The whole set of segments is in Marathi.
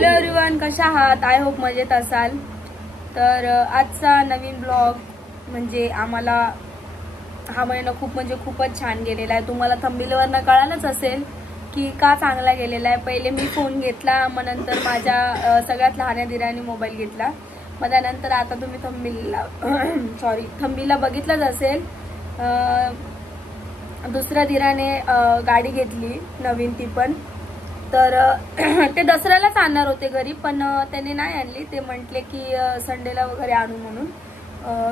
हॅलो एव्हरीवन, कशा आहात? आय होप मजेत असाल. तर आजचा नवीन ब्लॉग म्हणजे आम्हाला हा महिना खूपच छान गेलेला आहे. तुम्हाला थंबनेलवरनं कळालंच असेल की का चांगला गेलेला आहे. पहिले मी फोन घेतला, मग नंतर माझ्या सगळ्यात लहान्या दिराने मोबाईल घेतला, मग त्यानंतर आता तुम्ही थंबनेलला बघितलंच असेल. दुसऱ्या दिराने गाडी घेतली नवीन, ती पण. तर ते दसऱ्यालाच आणणार होते घरी, पण त्यांनी नाही आणली. ते म्हटले की संडेला वगैरे आणू म्हणून.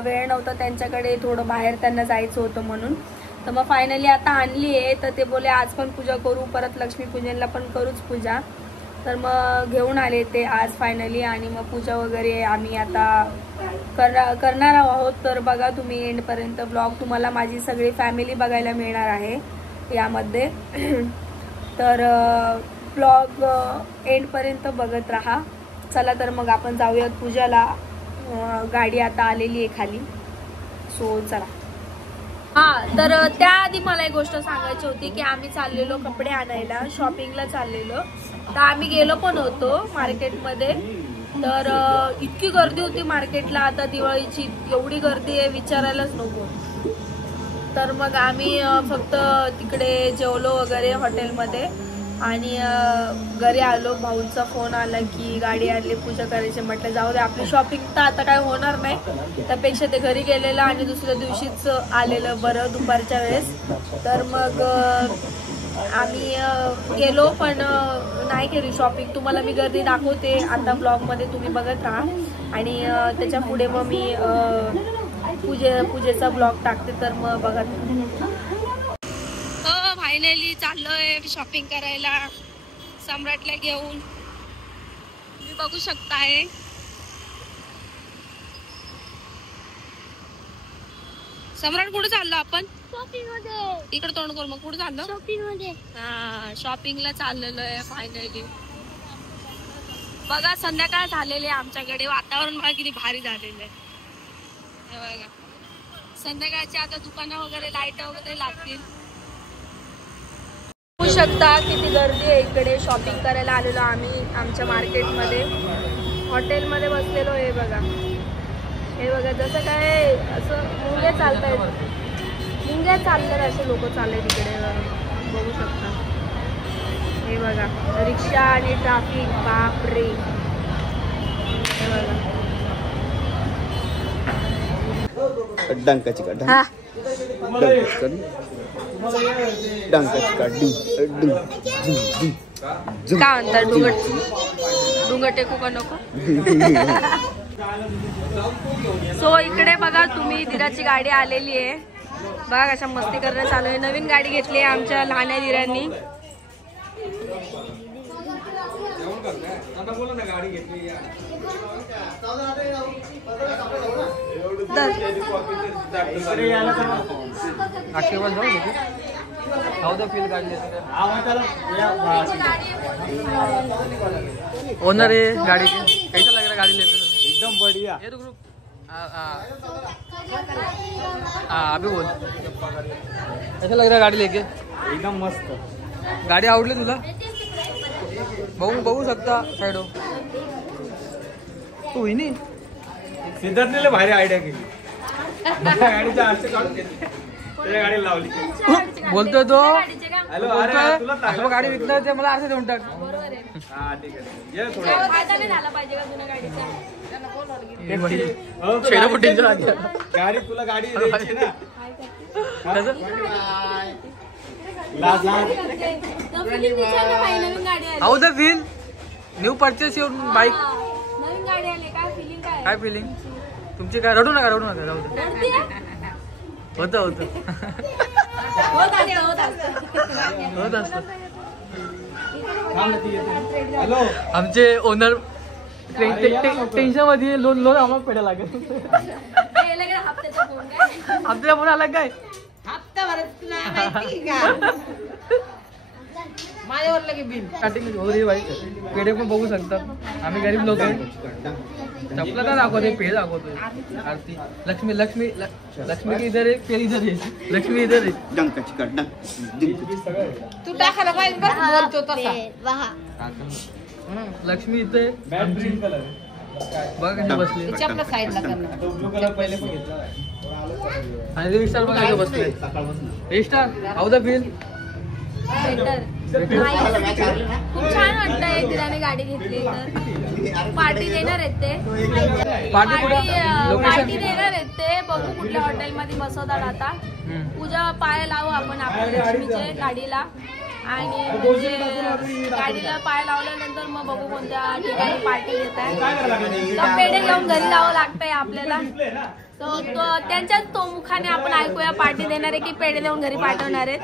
वेळ नव्हता त्यांच्याकडे, थोडं बाहेर त्यांना जायचं होतं म्हणून. तर मग फायनली आता आणली आहे. तर ते बोले आज पण पूजा करू, परत लक्ष्मीपूजनला पण करूच पूजा. तर मग घेऊन आले ते आज फायनली, आणि मग पूजा वगैरे आम्ही आता करणार आहोत. तर बघा तुम्ही एंडपर्यंत ब्लॉग, तुम्हाला माझी सगळी फॅमिली बघायला मिळणार आहे यामध्ये. तर ब्लॉग एंडपर्यंत बघत राहा. चला तर मग आपण जाऊयात पूजाला. गाडी आता आलेली आहे खाली, सो चला. तर त्याआधी मला एक गोष्ट सांगायची होती की आम्ही चाललेलो कपडे आणायला, शॉपिंगला चाललेलो. तर आम्ही गेलो पण होतो मार्केटमध्ये. तर इतकी गर्दी होती मार्केटला, आता दिवाळीची एवढी गर्दी आहे विचारायलाच नको. तर मग आम्ही फक्त तिकडे जेवलो वगैरे हॉटेलमध्ये, आणि घरी आलो. भाऊंचा फोन आला की गाडी आणली, पूजा करायची. म्हटलं जाऊ दे, आपली शॉपिंग तर आता काय होणार नाही, त्यापेक्षा ते घरी गेलेलं आणि दुसऱ्या दिवशीच आलेलं बरं, दुपारच्या वेळेस. तर मग आम्ही गेलो, पण नाही केली शॉपिंग. तुम्हाला मी गर्दी दाखवते आता ब्लॉगमध्ये, तुम्ही बघत राहा. आणि त्याच्या पुढे मग मी पूजेचा ब्लॉग टाकते, तर मग बघा. फायनली चाललोय शॉपिंग करायला सम्राटला घेऊन. तुम्ही बघू शकताय. सम्राट कुठे चाललो आपण? शॉपिंग मध्ये. इकडे तोंड कर, मग कुठे चाललो? शॉपिंग मध्ये. हा, शॉपिंगला चाललेलो आहे फायनली. बघा संध्याकाळ झालेली आहे आमच्याकडे, वातावरण बघा किती भारी झालेलं आहे. बघा संध्याकाळची आता दुकानं वगैरे, लाईट वगैरे लागतील. बघू शकता किती गर्दी आहे इकडे. शॉपिंग करायला आलेलो आम्ही आमच्या मार्केटमध्ये. हॉटेलमध्ये बसलेलो. हे बघा, हे बघा, जसं काय असं मुंग्या चालतायत, मुंग्या चालतात असे लोक चालले तिकडे. बघू शकता. हे बघा रिक्षा आणि ट्रॅफिक, बापरे. हे बघा डंकाची काढ, डंकाची काढ. काय म्हणतात, डुंगर टेकू का नको? सो इकडे बघा तुम्ही, दिराची गाडी आलेली आहे. बघा कशा मस्ती करणं चालू आहे. नवीन गाडी घेतली आहे आमच्या लहान्या दिरांनी. ओनर है गाड़ी के, कैसा लग रहा है गाड़ी लेते? एकदम बढ़िया. अभी बोल, कैसा लग रहा है गाड़ी लेके? एकदम मस्त. गाडी आवडली तुला? बघू शकता साइड हो तू. हिनी सिद्धार्थने भारी आयडिया केली. गाडीच्या आरसे काढून घेतली, त्याच्या गाडी लावली. बोलतोय तो, हॅलो, अरे तुला बोलतोय गाडी विकलं ते मला आरसे देऊन टाक. हा ठीक आहे, ये थोडं. गाडी तुला गाडी द्यायची ना. How the feel new purchase your bike? नवीन गाडी आली, काय फिलिंग तुमची? काय रडू नका जाऊ दे. होत असत. आमचे ओनर टेन्शन मध्ये, लोन आम्हाला पेढा लागेल. हप्त्याचा फोन आला काय? माझ्यावर लगे बिल स्टार्टिंग हो रे बाई. पेढे पण बघू शकतात, आम्ही गरीब लोक आहे. चपला का दाखवते, पेढे दाखवतोय. आरती लक्ष्मी लक्ष्मी लक्ष्मी की इधर है, पेढे इधर है. लक्ष्मी इधर है. डंकाची काढ. तू टाकायला पाहिजे बस, बोलतो तसा. लक्ष्मी इथे मॅट ग्रीन कलर बघ कशी बसली तिच्या आपल्या साईडला करणार. तो ब्लू कलर पहिले पण घेतला आणि विशाल बघ कशी बसले विशाल हाऊ द फील बेटर खूप छान वाटतंय तिराने गाडी घेतली तर पार्टी देणार आहेत ते पार्टी कुठे पार्टी देणार आहेत ते बघू कुठल्या हॉटेलमध्ये बसवतात आता पूजा पाय लावू आपण आपल्या लक्ष्मीचे गाडीला आणि म्हणजे गाडीला पाय लावल्यानंतर मग बघू कोणत्या ठिकाणी पार्टी घेत आहे तर पेढे घेऊन घरी जावं लागतंय आपल्याला त्यांच्याच तो मुखाने आपण ऐकूया पार्टी देणार आहे की पेढे देऊन घरी पाठवणार आहेत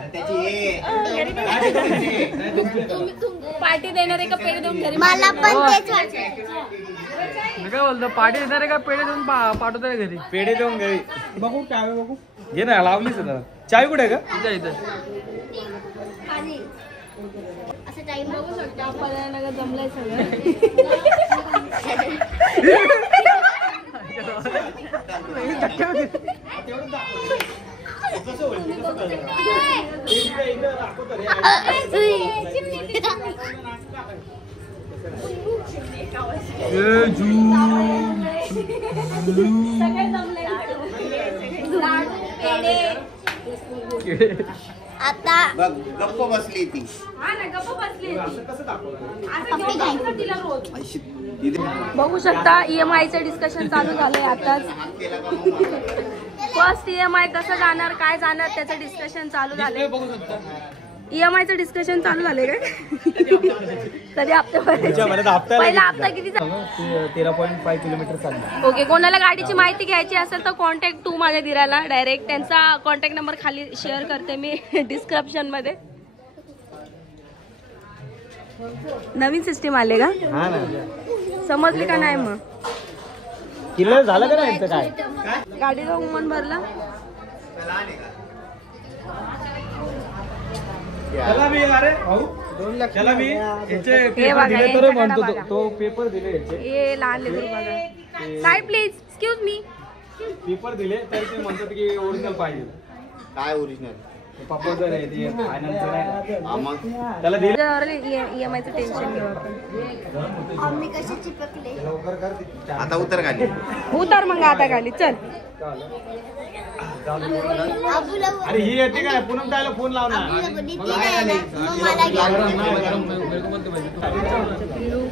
पार्टी देणार आहे का पेढे देऊन घरी मला पण तेच वाटतं. मी काय बोलतो पार्टी देणार आहे का पेढे देऊन पाठवता घरी पेढे देऊन घरी बघू काय बघू घे ना लावलीच जरा चावी कुठे का इथं इथं असं टाइम बघू शकतो आपल्याला जमलंय सगळं सगळे जमलंय लाडू पेढे आता गप्प बसली ती हा ना गप्प बसली तिला रोज तिथे बघू शकता EMI-चं डिस्कशन चालू झालंय आताच फर्स्ट EMI कसं जाणार काय जाणार त्याचं डिस्कशन चालू झालंय बघू शकता EMI-चं डिस्कशन चालू झालंय काय कधी हप्ता पहिला हप्ता किती 13.5 किलोमीटर चालला ओके कोणाला गाडीची माहिती घ्यायची असेल तर कॉन्टॅक्ट टू माझ्या दिराला डायरेक्ट त्यांचा कॉन्टॅक्ट नंबर खाली शेअर करते मी डिस्क्रिप्शन मध्ये नवीन सिस्टीम आले का हा ना समजली का नाही मग क्लिअर झालं का नाही काय गाडीला उमन भरला त्याला मी अरे भाऊ त्याला मी याचे हे पेपर बघा, दिले हे तर बघा, म्हणतो बघा. तो पेपर दिले याचे हे लहान लेकरू बघा Sai please excuse me paper दिले तर ते म्हणतात की ओरिजिनल पाहिजे काय ओरिजिनल पप्पाचं नाही ते फायनान्सचं नाही आम्हा त्याला दिले EMI-चं टेन्शन घेऊ आपण आम्ही कसे चिपकले. आता उतर गाडी उतार मग आता खाली चल अबूला अरे ही येते काय पुन्हा त्याला फोन लावणार नीती नाही आला. मग मला घ्या.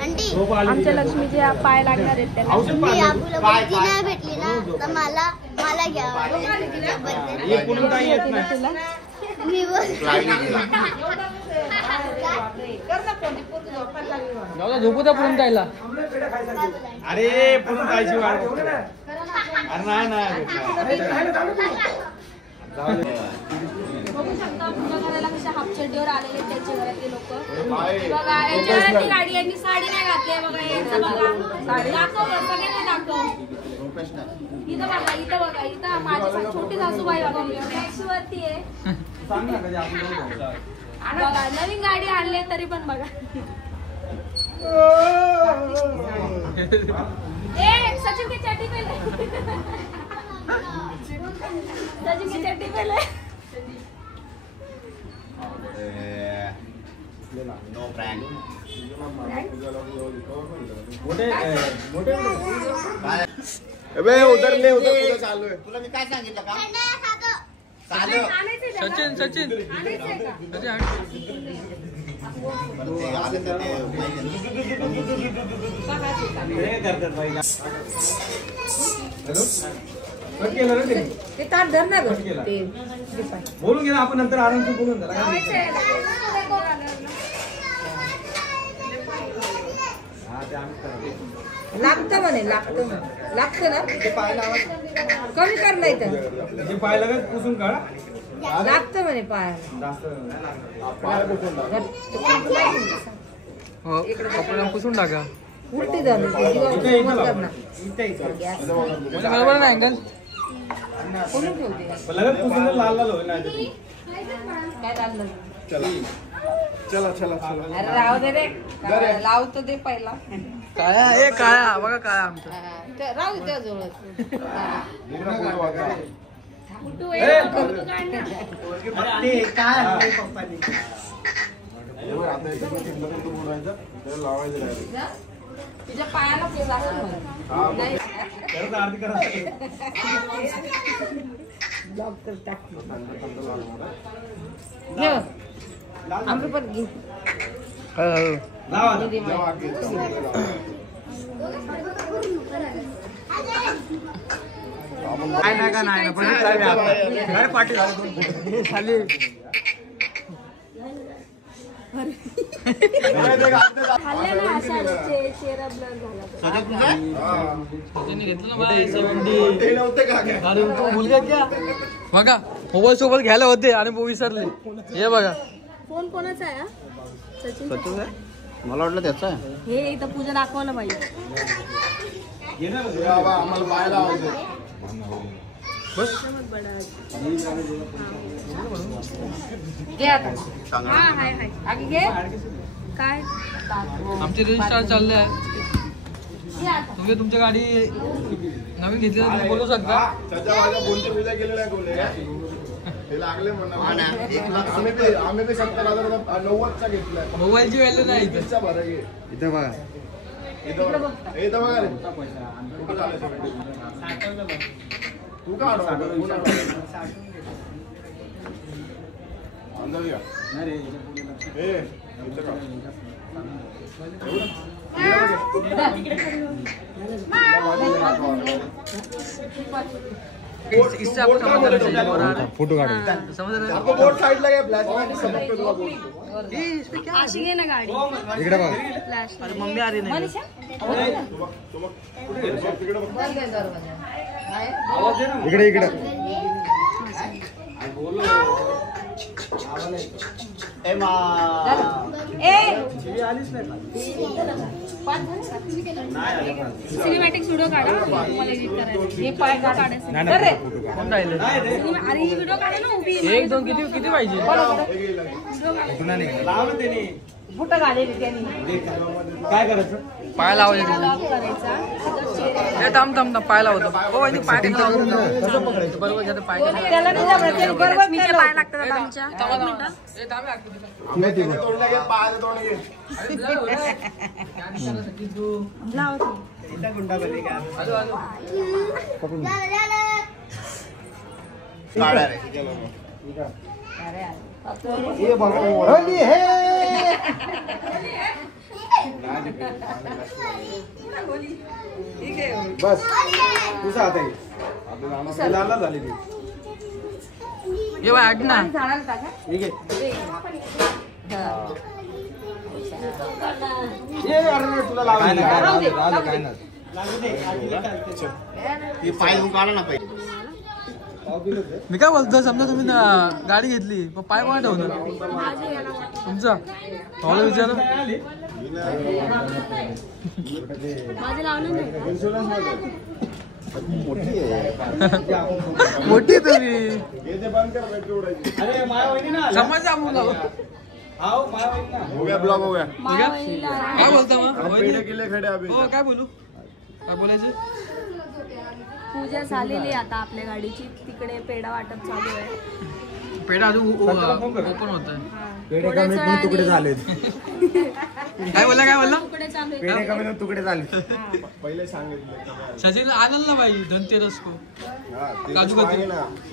आंटी आमच्या लक्ष्मीचे पाय लागणार आहेत त्याला औषध मी पाहिजे अबूला मुलगी नाही भेटली ना तर मला घ्या. हे पुन्हा काही येत नाही तुला मी झोपू द्या पर्यंत जायला अरे पुन्हा जायची वाट बघतो. अरे नाही नाही बघू शकता तुमच्या घराला कशा हाफ चड्डीवर आलेले आहेत त्यांच्या घरातले लोक बघा यांच्या घरातली गाडी यांनी साडी नाही घातली बघा यांचं बघा साडी दाखव सगळ्यांना दाखव इथं बघा इथं माझी छोटी सासूबाई बघा टॅक्सीवरती आहे बघा नवीन गाडी आणली तरी पण बघा ए सचिन की चड्डी पहले सचिन की चड्डी पहले नो प्रँक उतरले उतर चालू आहे तुला मी काय सांगितलं का साधं. सचिन सचिन ते आलं तर ते हॅलो कट केलं रे ते ताट धर ना कट केला बोलून घ्या आपण नंतर आरामशीर बोलून त्याला काय हा ते आम्ही करतो लागतं म्हणे लागतं ना कमी कर नाही तर जे पाय लगेच पुसून काढा लागतं म्हणे पायाला जास्त पाय पुसून टाका. हो कपड्या पुसून टाका उलटी झाली इथे इथे लावा. म्हणजे बरोबर ना अँगल कोणून ठेवते पण लगेच पुसून लाल लाल होईल नाही काय लागलं चला चला अरे राहू दे रे लावतो ते पहिला काळ्या हे काळ्या बघा काळ्या आमचं राहू त्या जवळ तुझ्या पायाला केस असं अमृतपत घे पाठी खाल्ले ना अशा चेहरा ब्लर झाला बघा मोबाईल सोबत घ्यायला होते आणि विसरले. हे बघा फोन कोणाचा आहे हा? सचिन मला वाटलं त्याचा आहे. हे इथं पूजा दाखवायला पाहिजे. आम्हाला पाहायला बस घे आता हा हाय हाय आगी घे काय आमचे रजिस्टर चालले आहे. तुम्ही तुमची गाडी नवीन घेतली तर तुम्ही बोलू शकता. आम्ही ते 70,090चा घेतलाय. मोबाईलची व्हॅल्यू नाही इथे. इथं बघा इथं बघा रे. कुठं झालं तू का इससे आपको समझ फोटो काढ. समझ रहे आपको बोर्ड साइडला घे. फ्लॅश अशी घे ना गाडी इकडे बघा. फ्लॅश अरे मम्मी आ रही नहीं. इकडे इकडे सिनेमॅटिक व्हिडिओ काढा मला एडिट करायचं. हे पाय काढायचं कोण राहिले? अरे ही व्हिडिओ काढा ना उभी. एक दोन किती किती पाहिजे? बुट घालेली त्यांनी काय करायचं? पाय लावायचे. लॉक करायचा हे थांब थांब थांब, पाय लावतो. हो पाय बरोबर घेतो पाय. त्याला नाही जमलं, त्याला बरोबर लक्ष्मीचे पाय लागतात आता आमच्या. एक मिनिटं. हे थांब यार. तोंडला घे. पायाला तोंड घे. लाव तू. काढा रे. बस तुझा हात आहे. आपल्याला झाली ती. ये बाय आठ ना. झाडाला टाका. ठीक आहे. ये अरे तुला लावायचं काय नाही. हे पाय धुवून काढा ना पहिले. मी काय बोलतो, समजा तुम्ही ना गाडी घेतली मग पाय कोणा ठेवणार तुमचा? मला विचार. माझं लावलं नाही का? मोठी तुम्ही अरे माया वहिनी ना. समज आपण लावू. आओ माया वहिनी ना. हो गया ब्लॉग हो गया. काय बोलता मग? केले खडे अभि. हो काय बोलू, काय बोलायचं? पूजा झालेली आहे आता आपल्या गाडीची. तिकडे पेढा वाटप चालू आहे. पेढा अजून ओपन होत आहे. पेढे कमी पण तुकडे झालेत. काय बोलला काय बोलला? तुकडे चालू आहे. पेढे कमी पण तुकडे झाले. पहिले सांगितलं. सचिन आनंद ना भाई धनतेरस को काजू कतली.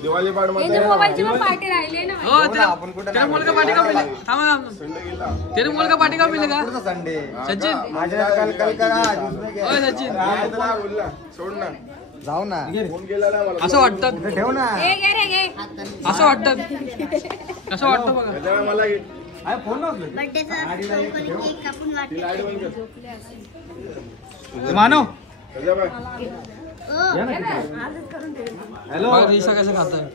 दिवाळी पाड मध्ये यांच्या मोबाईलची पण पार्टी राहिली ना. हो तेरे मुलगा पार्टी का मिले? थांबा तेरे मुलगा पार्टी का मिलेगा? संडे सचिन माझ्या कल करा. ओय सचिन बोलला सोड ना. जाऊ ना. फोन केला ना मला. असं वाटतं, ठेव ना. ए घे रे घे. असं वाटतं, कसं वाटतं बघा. त्याच्यामुळे मला घे. अरे फोन नव्हतं. बर्थडेचा केक कापून वाटले. ती लाईट बंद कर. मानव त्याच्यामुळे हॅलो. बघा रिसा कसं खात आहे.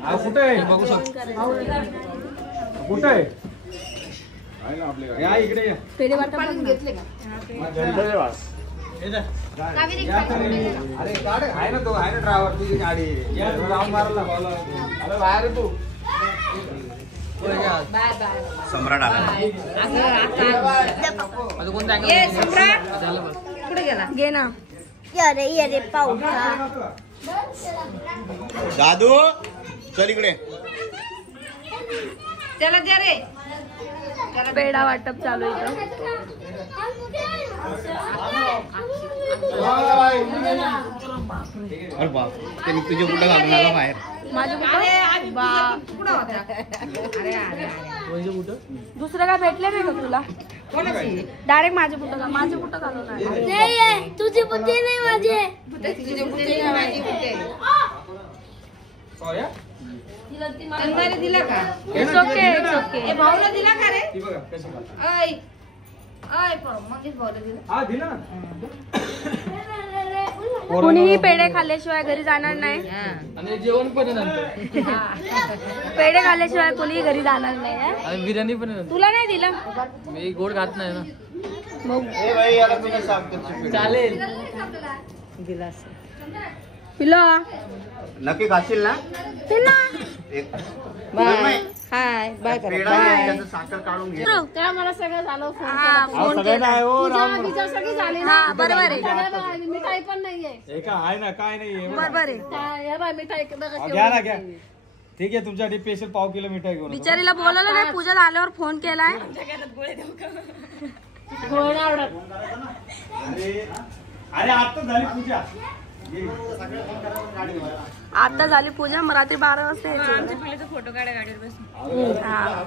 हा कुठे आहे? बघू शकतो. कुठे आहे? आहे ना आपल्या या इकडे या. पेढे वाटप घेतले का? अरे गाडी आहे ना, तो आहे ना ड्रायव्हर. तुझी गाडी राऊंड मारला. अरे बाहेर तू. Bye bye. सम्राट आला. अजून कोणतं ए angle? सम्राट झालं बघ. कुठे गेला? घे ना. ये रे पाऊसा. दादू चल इकडे. त्याला द्या रे. पेढा वाटप चालू इथं. अरे बाप ते तुझे कुठं घालून आला बाहेर माझे दुसरं काय भेटले नाही का तुला? डायरेक्ट माझे कुठं घालून नाही तुझी बुद्धी नाही माझी. तन्मयला दिला का? It's okay. भाऊला दिला का रे? ती बघा कशी खातात. ऐ मगच भाऊला दिला. हा दिला ना. कुणीही पेढे खाल्ल्याशिवाय घरी जाणार नाही. आणि जेवण पण आहे नंतर. पेढे खाल्ल्याशिवाय कोणीही घरी जाणार नाही. आणि बिर्याणी पण आहे नंतर. तुला नाही दिलं? मी गोड खात नाही ना. चालेल. पिलो नक्की खाशील ना बाय हाय बाय करा बाय. साखर काढून घे तेव्हा मला सगळं झालं. सगळ्यांना आहे हो राम. सगळी झाली हा बरोबर आहे. मिठाई पण नाहीये. हे का आहे ना काय नाही बरोबर आहे. हे बाय मिठाई घ्या ना घ्या. ठीक आहे तुमच्यासाठी स्पेशल पाव किलो मिठाई घेऊन येतो. बिचारीला बोलायला नाही. पूजा झाल्यावर फोन केलाय. अरे आता झाली पूजा. आता झाली पूजा. मग रात्री 12 वाजता फोटो काढा गाडीवर बसून. हा.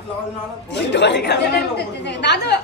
दादा